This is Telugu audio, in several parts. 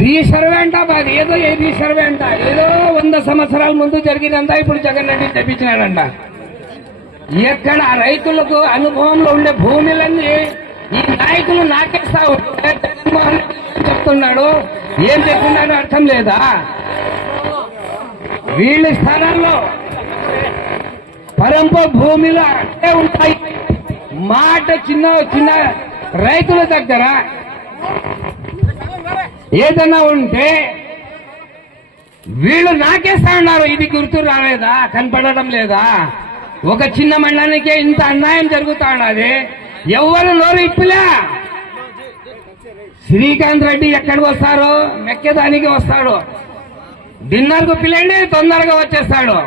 రీసర్వే అంట అది ఏదో ఏ రీసర్వే అంట. ఏదో వంద సంవత్సరాల ముందు జరిగినంత ఇప్పుడు జగన్ రెడ్డి తెప్పించినాడంట. ఎక్కడ రైతులకు అనుభవంలో ఉండే భూములన్నీ ఈ నాయకులు నాకేస్తా ఉంటే జగన్మోహన్ రెడ్డి ఏం చెప్తున్నాడు ఏం చెప్తున్నాడో అర్థం లేదా? వీళ్ళ స్థానాల్లో పరంప భూమిలో అట్టే ఉంటాయి. మాట చిన్న చిన్న రైతుల దగ్గర ఏదైనా ఉంటే వీళ్ళు నాకేస్తా ఉన్నారు ఇది గుర్తు రాలేదా? కనపడడం లేదా? ఒక చిన్న మండలానికే ఇంత అన్యాయం జరుగుతా ఉన్నది. ఎవరు నోరు ఇప్పులే. శ్రీకాంత్ రెడ్డి ఎక్కడికి వస్తారు మెక్కేదానికి వస్తాడు. డిన్నర్కు పిలండి తొందరగా వచ్చేస్తాడు.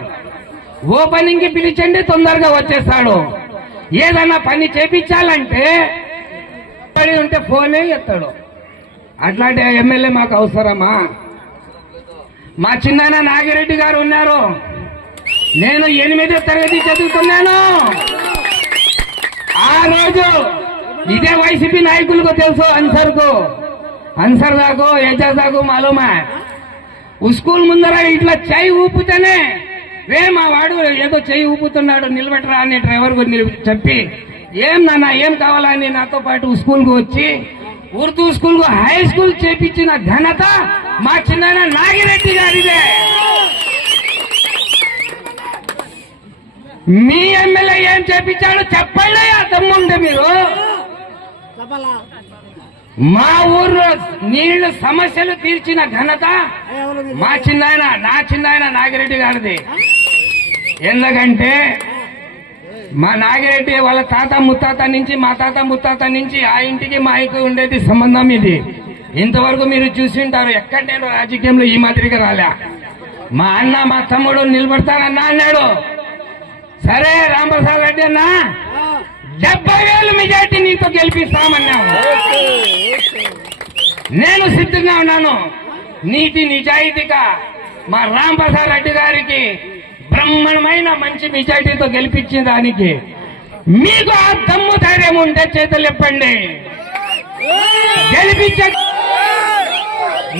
ఓపెనింగ్కి పిలిచండి తొందరగా వచ్చేస్తాడు. ఏదన్నా పని చేపించాలంటే పడి ఉంటే ఫోనే ఎత్తాడు. అట్లాంటి ఎమ్మెల్యే మాకు అవసరమా? మా చిన్నాన్న నాగిరెడ్డి గారు ఉన్నారు. నేను ఎనిమిదో తరగతి చదువుతున్నాను. ఆ రోజు ఇదే వైసీపీ నాయకులకు తెలుసు అన్సర్కు. అన్సర్ దాకు ఏజాజ్ దాకు మాలూమా. స్కూల్ ముందర ఇట్లా చెయ్యి ఊపుతేనే వే మా వాడు ఏదో చెయ్యి ఊపుతున్నాడు నిలబెట్టరా అని డ్రైవర్ చెప్పి ఏం నాన్న ఏం కావాలని నాతో పాటు స్కూల్కు వచ్చి ఉర్దూ స్కూల్కు హై స్కూల్ చేపించిన ఘనత మా చిన్న నాగిరెడ్డి గారిదే. మీ ఎమ్మెల్యే ఏం చేపించాడో చెప్పండి ఆ తమ్ముండే మీరు. మా ఊర్లో నీళ్ళు సమస్యలు తీర్చిన ఘనత మా చిన్నాయన నా చిన్నాయన నాగిరెడ్డి గారిది. ఎందుకంటే మా నాగిరెడ్డి వాళ్ళ తాత ముత్తాత నుంచి మా తాత ముత్తాత నుంచి ఆ ఇంటికి మా ఇంటికి ఉండేది సంబంధం ఇది. ఇంతవరకు మీరు చూసి ఉంటారు ఎక్కడ నేను రాజకీయంలో ఈ మాదిరిగా రాలే. మా అన్న మా తమ్ముడు నిలబడతానన్నా అన్నాడు. సరే రాంప్రసాద్ రెడ్డి అన్న డెబ్బై వేలు మెజార్టీ నీతో గెలిపిస్తామన్నావు. నేను సిద్ధంగా ఉన్నాను. నీతి నిజాయితీగా మా రాంప్రసాద్ రెడ్డి గారికి బ్రహ్మాండమైన మంచి మెజార్టీతో గెలిపించిన దానికి మీకు ఆ దమ్ము ధైర్యం ఉంటే చేతులు చెప్పండి గెలిపించ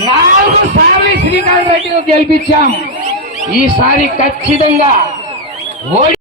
నాలుగు సార్లు శ్రీకాంత్ రెడ్డి గెలిపించాం. ఈసారి ఖచ్చితంగా ఓడి